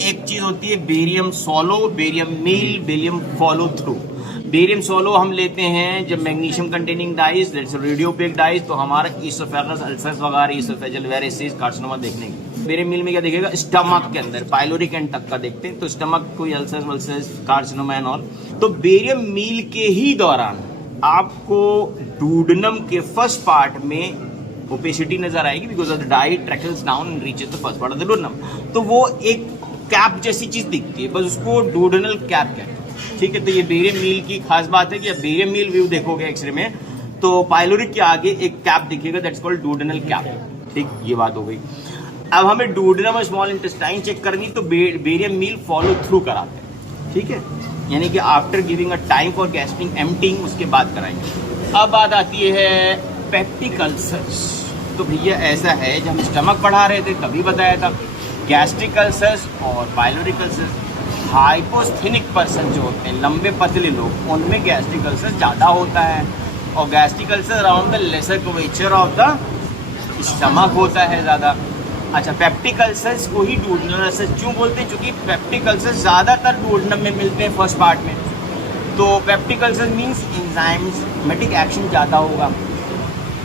एक चीज होती है barium swallow, barium meal, barium follow through. Barium swallow हम लेते हैं जब magnesium containing dyes, that's radiopaque dyes, तो हमारा ईसोफेगस अल्सर्स वगैरह ईसोफेजल वेरिसेस कार्सिनोमा देखने की। बेरियम मील में क्या देखेगा, स्टमक के अंदर पाइलोरिक एंड तक का देखते हैं, तो स्टमक कोई अल्सर्स वल्सर्स कार्सिनोमा एंड ऑल। तो बेरियम मील के ही दौरान आपको डूडनम के फर्स्ट पार्ट में ओपेसिटी नजर आएगी because of the diet trickles down and reaches the first part of the duodenum. तो वो एक कैप जैसी चीज दिखती है, बस उसको डूडनल कैप कहते हैं। ठीक है, तो ये बेरियम मील की खास बात है कि आप बेरियम मील व्यू देखोगे एक्सरे में तो पाइलोरिक के आगे एक कैप दिखेगा, दैट्स कॉल्ड डूडनल कैप। ठीक, ये बात हो गई। अब हमें डूडनम और स्मॉल इंटेस्टाइन चेक करनी तो बेरियम मील फॉलो थ्रू कराते हैं। ठीक है, यानी कि after giving a time for gastric emptying उसके बाद कराएंगे। अब बात आती है पेप्टिक अल्सर्स। तो भैया ऐसा है, जब हम स्टमक पढ़ा रहे थे तभी बताया था गैस्ट्रिक अल्सर्स और पाइलोरिक अल्सर्स। हाइपोस्थेनिक पर्सन जो होते हैं, लंबे पतले लोग, उनमें गैस्ट्रिक अल्सर्स ज़्यादा होता है और gastric ulcer around the lesser curvature of the stomach होता है ज़्यादा। अच्छा, पेप्टिक अल्सर्स को ही डूडनल अल्सर्स क्यों बोलते हैं? क्योंकि पेप्टिक अल्सर्स ज़्यादातर डूडनम में मिलते हैं फर्स्ट पार्ट में। तो peptic ulcers means enzymatic action ज़्यादा होगा।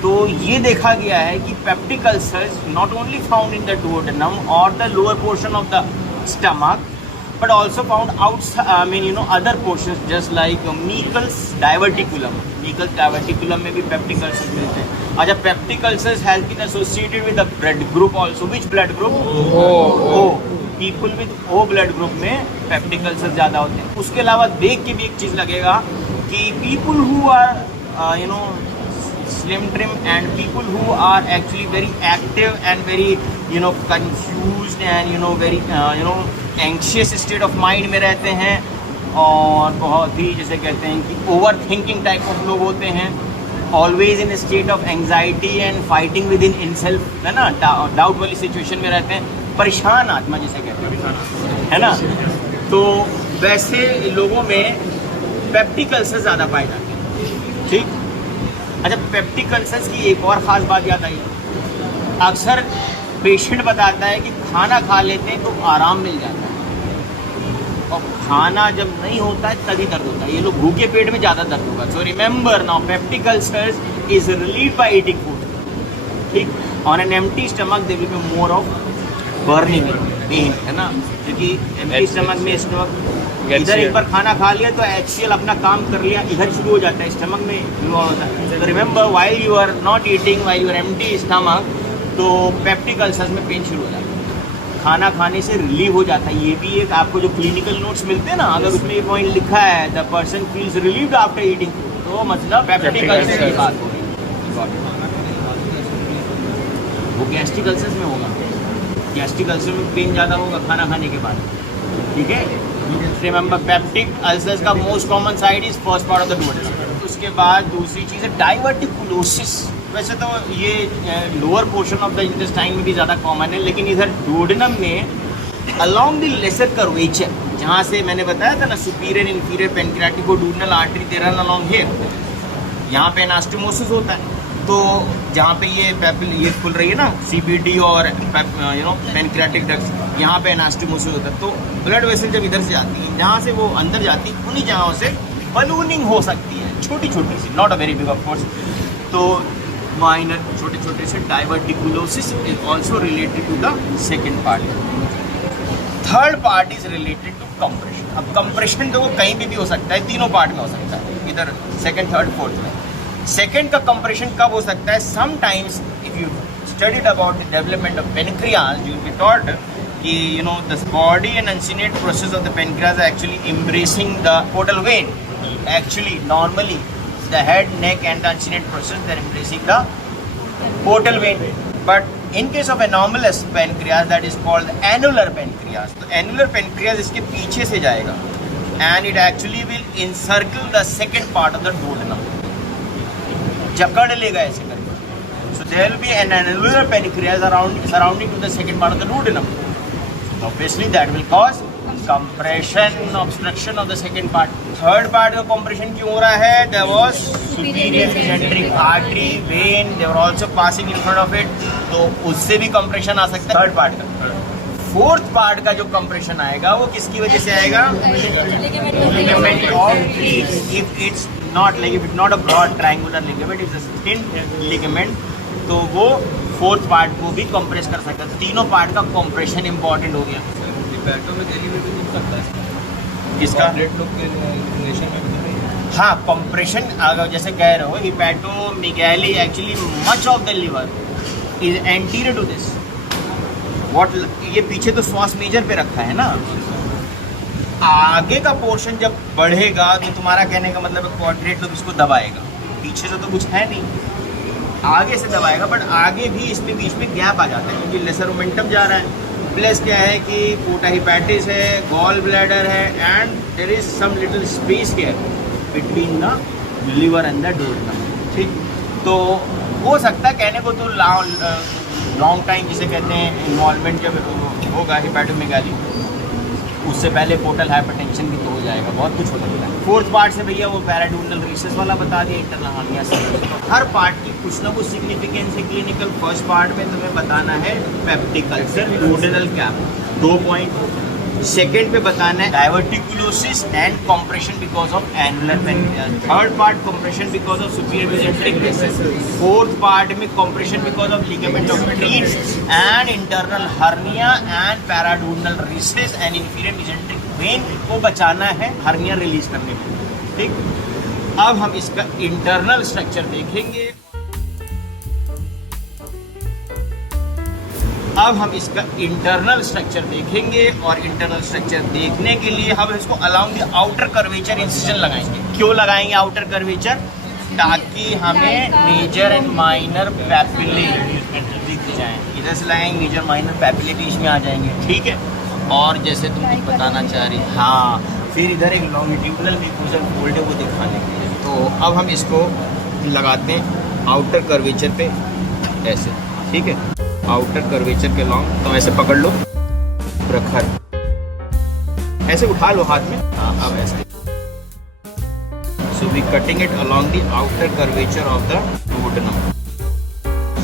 तो ये देखा गया है कि peptic ulcers not only found in the duodenum और the lower portion of the stomach but also found outside, other portions just like Meckel's diverticulum. Meckel's diverticulum में भी पेप्टिक अल्सर्स मिलते हैं। अच्छा, peptic ulcers has been associated with the blood group also. Which blood group? O। People with O blood group में पेप्टिक अल्सर्स ज़्यादा होते हैं। उसके अलावा देख के भी एक चीज़ लगेगा कि people who are slim trim and people who are actually very active and very confused and very anxious state of mind में रहते हैं और बहुत ही जैसे कहते हैं कि ओवर थिंकिंग टाइप ऑफ लोग होते हैं, always in state of anxiety and fighting within इनसेल्फ, है ना, डाउट वाली सिचुएशन में रहते हैं, परेशान आत्मा जिसे कहते हैं, है ना। तो वैसे लोगों में पेप्टिक अल्सर ज़्यादा पाए जाते हैं। ठीक, अच्छा, पेप्टिक अल्सर्स की एक और ख़ास बात याद आई। अक्सर पेशेंट बताता है कि खाना खा लेते हैं तो आराम मिल जाता है और खाना जब नहीं होता है तभी दर्द होता है। ये लोग भूखे पेट में ज़्यादा दर्द होगा। So remember now, peptic ulcers is relieved by eating food. ठीक, on an empty stomach there will be more of burning pain, है ना, क्योंकि एम्प्टी स्टमक में इधर एक बार खाना खा लिया तो HCl अपना काम कर लिया, इधर शुरू हो जाता है, स्टमक में इन्वॉल्व होता है। Remember, while you are not eating, while you are empty stomach, तो पेप्टिक अल्सर्स में पेन शुरू हो जाता है, खाना खाने से रिलीव हो जाता है। ये भी एक आपको जो क्लिनिकल नोट्स मिलते हैं ना, अगर उसमें ये पॉइंट लिखा है the person feels relieved after eating, तो मतलब पेप्टिक अल्सर की बात हो रही है। वो गैस्ट्रिक अल्सर्स में होगा, गैस्ट्रिक अल्सर में पेन ज़्यादा होगा खाना खाने के बाद। ठीक है, रिमेंबर पेप्टिक अल्सर्स का most common side is first part of the duodenum. उसके बाद दूसरी चीज़ है डाइवर्टिकुलोसिस। वैसे तो ये lower portion of the intestine में भी ज़्यादा कॉमन है, लेकिन इधर डुओडेनम में अलोंग द लेसर कर्वेचर, जहाँ से मैंने बताया था ना सुपीरियर इंफीरियर पेनक्रियाटिक और duodenal artery they run along here, यहाँ पे एनास्टोमोसिस होता है। तो जहाँ पे ये पेपिल ये खुल रही है ना, CBD और पेनक्रियाटिक डक्ट्स, यहाँ पे एनास्टोमोसिस होता है। तो ब्लड वेसल जब इधर से आती है, जहाँ से वो अंदर जाती है, उन्हीं जगहों से बलूनिंग हो सकती है, छोटी छोटी सी, not a very big of course. तो माइनर छोटे छोटे से diverticulosis is also related to the second part. Third part is related to compression. अब कंप्रेशन तो वो कहीं भी हो सकता है, तीनों पार्ट में हो सकता है, इधर सेकेंड थर्ड फोर्थ में। सेकेंड का कंप्रेशन कब हो सकता है? Sometimes if you studied about the development of pancreas, you will be taught कि the body and uncinate process of the pancreas are actually embracing the portal vein. Actually, normally the head, neck and the uncinate process, they are embracing the portal vein. But in case of anomalous pancreas, that is called annular pancreas. तो annular pancreas इसके पीछे से जाएगा, and it actually will encircle the second part of the duodenum. जकड़ लेगा ऐसे करके. So there will be an annular pancreas surrounding to the second part of the duodenum. Obviously that will cause compression, obstruction of the second part. Third part का compression क्यों हो रहा है? There was superior mesenteric artery, vein, they were also passing in front of it. तो उससे भी compression आ सकता है third part का. फोर्थ पार्ट का जो कंप्रेशन आएगा वो किसकी वजह से आएगा? Ligament of Treitz. If it's not a broad triangular ligament, it's a thin ligament, तो वो फोर्थ पार्ट को भी कंप्रेस कर सकता है. तीनों पार्ट का कंप्रेशन इंपॉर्टेंट हो गया. किसका? हाँ, कंप्रेशन अगर जैसे कह रहे हो hepatomegaly actually much of the liver is anterior to this. ये पीछे तो श्वास मेजर पे रखा है ना. आगे का पोर्शन जब बढ़ेगा तो तुम्हारा कहने का मतलब क्वाड्रेट लोब इसको दबाएगा. पीछे से तो कुछ है नहीं, आगे से दबाएगा, बट आगे भी इसमें बीच में गैप आ जाता है क्योंकि लेसर मोमेंटम जा रहा है. प्लस क्या है कि पोर्टा हिपैटिस है, गॉल ब्लैडर है, and there is some little space here between the liver and the duodenum. ठीक, तो हो सकता है कहने को तो लॉन्ग टाइम जिसे कहते हैं इन्वॉल्वमेंट जब होगा हिपैटोमेगाली, उससे पहले पोर्टल हाइपरटेंशन भी तो हो जाएगा, बहुत कुछ हो सकता है. फोर्थ पार्ट से भैया वो पैराडुओडेनल रीसेस वाला बता दिया, इंटरनल हार्निया से. हर पार्ट की कुछ ना कुछ सिग्निफिकेंस है क्लिनिकल. फर्स्ट पार्ट में तुम्हें बताना है peptic ulcer, duodenal cap, 2 point. Second पे बताना है diverticulosis and compression because of annular pancreas. Third part compression because of superior mesenteric वेसिस. फोर्थ पार्ट में compression because of ligament of Treitz and internal hernia and paraduodenal recess and inferior mesenteric vein को बचाना है हर्निया रिलीज करने में. ठीक, अब हम इसका इंटरनल स्ट्रक्चर देखेंगे. अब हम इसका इंटरनल स्ट्रक्चर देखेंगे और इंटरनल स्ट्रक्चर देखने के लिए हम इसको along the outer curvature incision लगाएंगे. क्यों लगाएंगे आउटर कर्वेचर? ताकि हमें मेजर एंड माइनर पैपिले दिख जाएं. इधर से लगाएंगे, मेजर माइनर पैपिले बीच में आ जाएंगे. ठीक है, और जैसे तुम कुछ बताना चाह रही, हाँ, फिर इधर एक लॉन्गिट्यूडनल म्यूकोजल फोल्ड है वो दिखा देंगे. तो अब हम इसको लगाते हैं आउटर कर्वेचर पे ऐसे. ठीक है, आउटर कर्वेचर के लॉन्ग, तो ऐसे पकड़ लो, प्रखर ऐसे उठा लो हाथ में. हाँ, अब ऐसे. So we cutting it along the outer curvature of the duodenum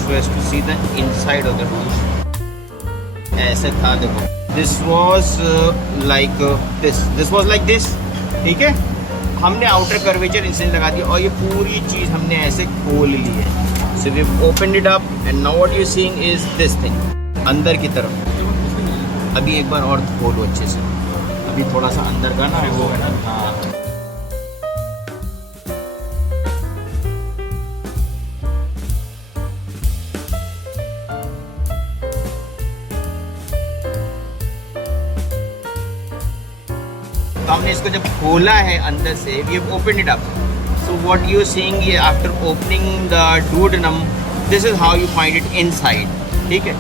so as to see the inside of the duodenum. ऐसे था, देखो, this was like this was like this. ठीक है, हमने आउटर कर्वेचर इंसिजन लगा दिया और ये पूरी चीज हमने ऐसे खोल ली है. So we've opened it up and now what you're seeing is this thing अंदर की तरफ. अभी एक बार और खोलो अच्छे से. अभी थोड़ा सा अंदर का ना वो है ना. हाँ, तो हमने इसको जब खोला है अंदर से, we have opened it up. So what you're seeing here after opening the duodenum, this is how you find it inside. ठीक है,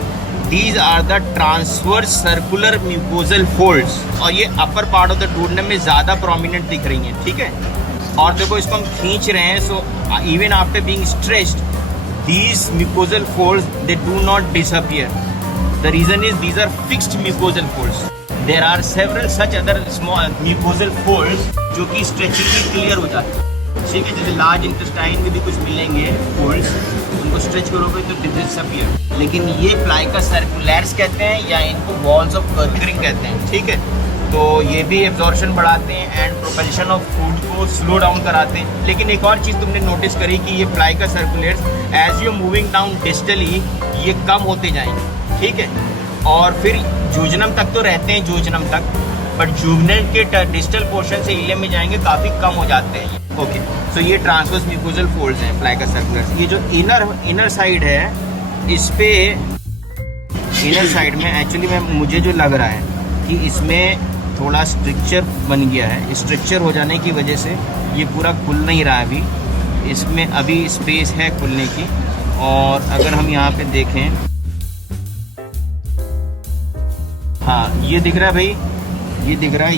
these are the transverse circular mucosal folds और ये upper part of the duodenum में ज़्यादा prominent दिख रही हैं. ठीक है, और देखो इसको हम खींच रहे हैं. So even after being stretched, these mucosal folds they do not disappear. The reason is these are fixed mucosal folds. There are several such other small mucosal folds जो कि stretchingly clear हो जाते हैं. ठीक है, जैसे लार्ज इंटेस्टाइन में भी कुछ मिलेंगे फोल्ड्स, उनको स्ट्रेच करोगे तो डिसअपियर. लेकिन ये प्लाइका सर्कुलैर्स कहते हैं या इनको वॉल्स ऑफ कर्करिंग कहते हैं. ठीक है, तो ये भी एब्जॉर्प्शन बढ़ाते हैं एंड प्रोपल्शन ऑफ फूड को स्लो डाउन कराते हैं. लेकिन एक और चीज़ तुमने नोटिस करी कि ये plica circulares as you moving down distally ये कम होते जाएंगे. ठीक है, और फिर जूजनम तक तो रहते हैं, जूजनम तक, बट जुवनल के डिस्टल पोर्शन से इलियम में जाएंगे काफ़ी कम हो जाते हैं. ओके, सो ये ट्रांसवर्स म्यूकोजल फोल्ड्स हैं प्लाइका सर्कुलर्स. ये जो इनर साइड है, इस पे इनर साइड में एक्चुअली मुझे जो लग रहा है कि इसमें थोड़ा स्ट्रक्चर बन गया है. स्ट्रक्चर हो जाने की वजह से ये पूरा खुल नहीं रहा है. अभी इसमें अभी स्पेस है खुलने की. और अगर हम यहाँ पे देखें, हाँ, ये दिख रहा है भाई, ये दिख रहा है,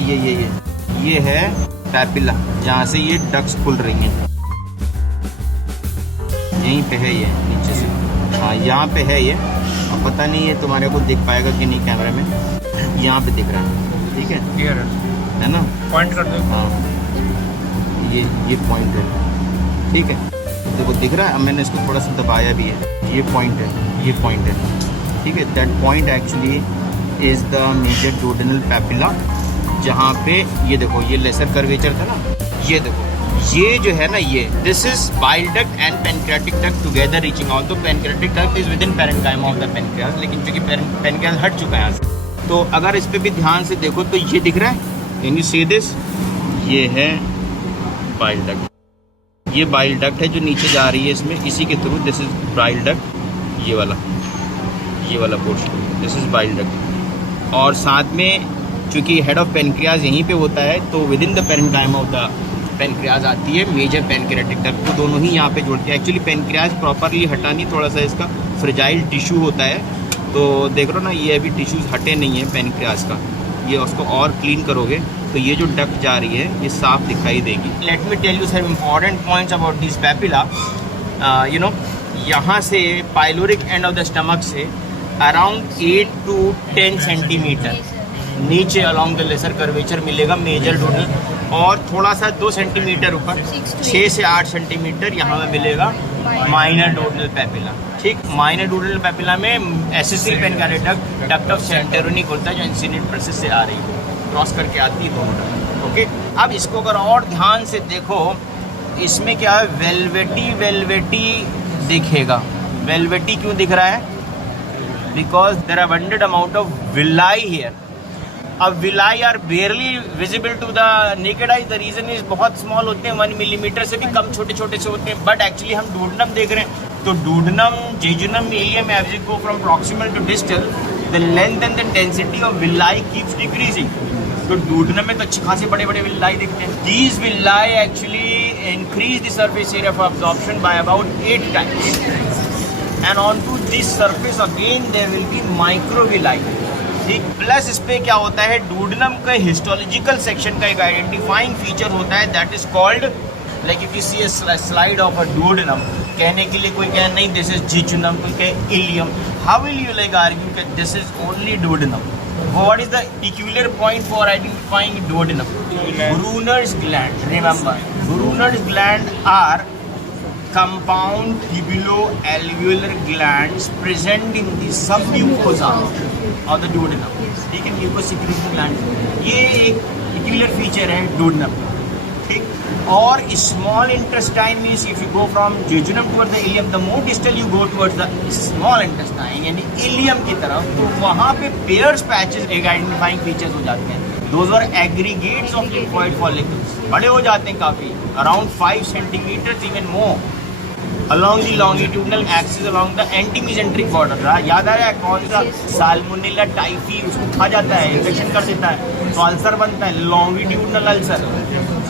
ये है पैपिला, जहाँ से ये डक्स खुल रही हैं, यहीं पे है ये नीचे से। हाँ यहाँ पे है ये, अब पता नहीं है तुम्हारे को दिख पाएगा कि नहीं कैमरे में, यहाँ पे दिख रहा है, ठीक है, है ना, पॉइंट कर दो। हाँ ये पॉइंट है, ठीक है, देखो दिख रहा है। अब मैंने इसको थोड़ा सा दबाया भी है, ये पॉइंट है, ये पॉइंट है, ठीक है। That point actually is the major duodenal papilla, जहाँ पे ये देखो ये लेसर कर्वेचर था ना, ये देखो ये जो है ना, ये this is bile duct and pancreatic duct together reaching out. तो pancreatic duct is within parenchyma of the pancreas, लेकिन चूंकि पेनक्रियाज हट चुका है यहाँ से, तो अगर इस पे भी ध्यान से देखो तो ये दिख रहा है, कैन यू सी दिस, ये है बाइल डक्ट, ये बाइल डक्ट है जो नीचे जा रही है इसमें, इसी के through, this is bile duct, ये वाला portion, this is bile duct. और साथ में चूंकि हेड ऑफ पेनक्रियाज यहीं पे होता है, तो with in the parenchyma of the pancreas आती है मेजर पेनक्रियाटिक डक्ट, तो दोनों ही यहाँ पे जोड़ते हैं। एक्चुअली पेनक्रियाज प्रॉपरली हटा नहीं, थोड़ा सा इसका फ्रेजाइल टिश्यू होता है, तो देख रहे हो ना, ये अभी टिश्यूज हटे नहीं है पेनक्रियाज का, ये उसको और क्लीन करोगे तो ये जो डक्ट जा रही है ये साफ दिखाई देगी। Let me tell you some important points about this papilla. You know, यहाँ से pyloric end of the stomach से अराउंड 8 to 10 सेंटीमीटर नीचे अलॉन्ग द लेसर कर्वेचर मिलेगा मेजर डोडल, और थोड़ा सा 2 सेंटीमीटर ऊपर 6 से 8 सेंटीमीटर यहाँ में मिलेगा माइनर डोडल पैपिला, ठीक। माइनर डोडल पैपिला में एसेसिल पेनक्रियाटिक डक्ट, डक्ट ऑफ सेंटेरोनिक होता है जो इंसिनेट प्रोसेस से आ रही है, क्रॉस करके आती है दोनों डक्ट, ओके। अब इसको अगर और ध्यान से देखो, इसमें क्या है, वेलवेटी दिखेगा। वेलवेटी क्यों दिख रहा है? Because there are abundant amount of villi here. अब villi are barely visible to the naked eye, the reason is बहुत स्मॉल होते हैं, 1 मिलीमीटर से भी कम छोटे छोटे से होते हैं, बट एक्चुअली हम डूडनम देख रहे हैं, तो duodenum, jejunum, ileum as you go from proximal to distal, the length and the density of villi keeps decreasing. तो डूडनम में तो अच्छे खासे बड़े बड़े विलाई दिखते हैं। These villi actually increase the surface area of absorption by about 8 times, and on to this surface again there will be microvilli, ठीक। प्लस इस पे क्या होता है, डूडनम का हिस्टोलॉजिकल सेक्शन का एक आइडेंटिफाइंग फीचर होता है, that is called, like if you see a slide of a duodenum, कहने के लिए कोई कहे नहीं दिस इज जिचुनम, कोई कहे ileum, how will you like argue that this is only duodenum? What is the peculiar point for identifying duodenum? Brunner's gland. Remember, Brunner's gland are compound tubulo-alveolar glands present in the submucosa of the duodenum, ठीक है, mucosecreting gland, ये एक peculiar feature है duodenum, ठीक। और small intestine means if you go from jejunum towards the ileum, the more distal you go towards the small intestine यानी ileum की तरफ, तो वहाँ पे pairs patches एक identifying features हो जाते हैं। Those are aggregates of lymphoid follicles, बड़े हो जाते हैं काफ़ी, around 5 centimeters even more, along the longitudinal axis along the anti-mesenteric border। याद आ रहा है कौन सा, साल्मोनेला टाइफी, उसको खा जाता है, इन्फेक्शन कर देता है, तो अल्सर बनता है, longitudinal ulcer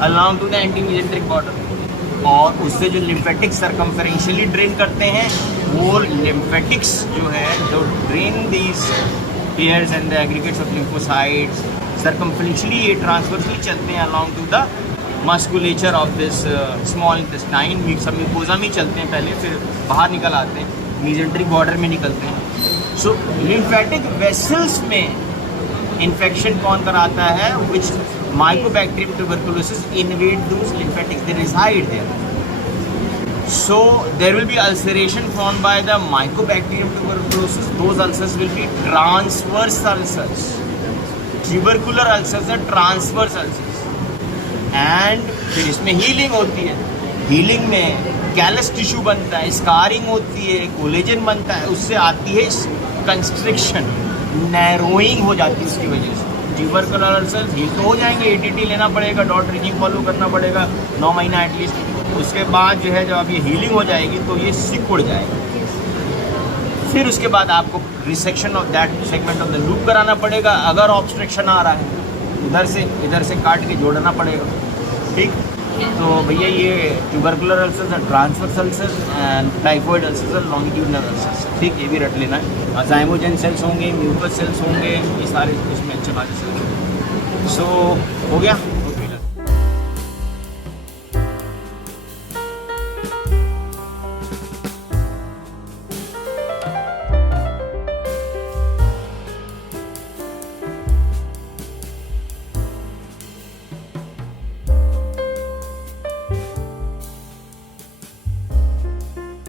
along to the anti-mesenteric border। और उससे जो लिम्फेटिक सर्कम्फरेंशियली ड्रेन करते हैं, वो लिम्फेटिक्स जो है जो drain these Peyer's and the aggregates of lymphocytes circumferentially, ये ट्रांसवर्सली चलते हैं along to the musculature of this small intestine, submucosa में चलते हैं पहले, फिर बाहर निकल आते हैं, मेसेंटेरिक बॉर्डर में निकलते हैं। सो लिम्फेटिक वेसल्स में इन्फेक्शन कौन कराता है, which mycobacterium tuberculosis invade those lymphatics, they reside there. So there will be ulceration formed by the mycobacterium tuberculosis. Those ulcers will be transverse ulcers. Tubercular ulcers are transverse ulcers. And फिर इसमें हीलिंग होती है, हीलिंग में कैलस टिश्यू बनता है, स्कारिंग होती है, कोलेजन बनता है, उससे आती है कंस्ट्रिक्शन, नैरोइंग हो जाती है उसकी वजह से। ट्यूबरकुलर अल्सर्स हील तो हो जाएंगे, ATT लेना पड़ेगा, डॉट रिजिंग फॉलो करना पड़ेगा 9 महीना एटलीस्ट, उसके बाद जो है जब अब ये हीलिंग हो जाएगी तो ये सिकुड़ जाएगा, फिर उसके बाद आपको resection of that segment of the loop कराना पड़ेगा। अगर ऑब्स्ट्रक्शन आ रहा है इधर से काट के जोड़ना पड़ेगा, ठीक। तो भैया ये ट्यूबरकुलर अल्सर्स है, transverse ulcers and typhoid ulcers और लॉन्गिट्यूडनल अल्सर्स, ठीक, ये भी रट लेना है। ज़ाइमोजेन सेल्स होंगे, म्यूकस सेल्स होंगे, ये सारे इसमें अच्छे बात है। सो हो गया।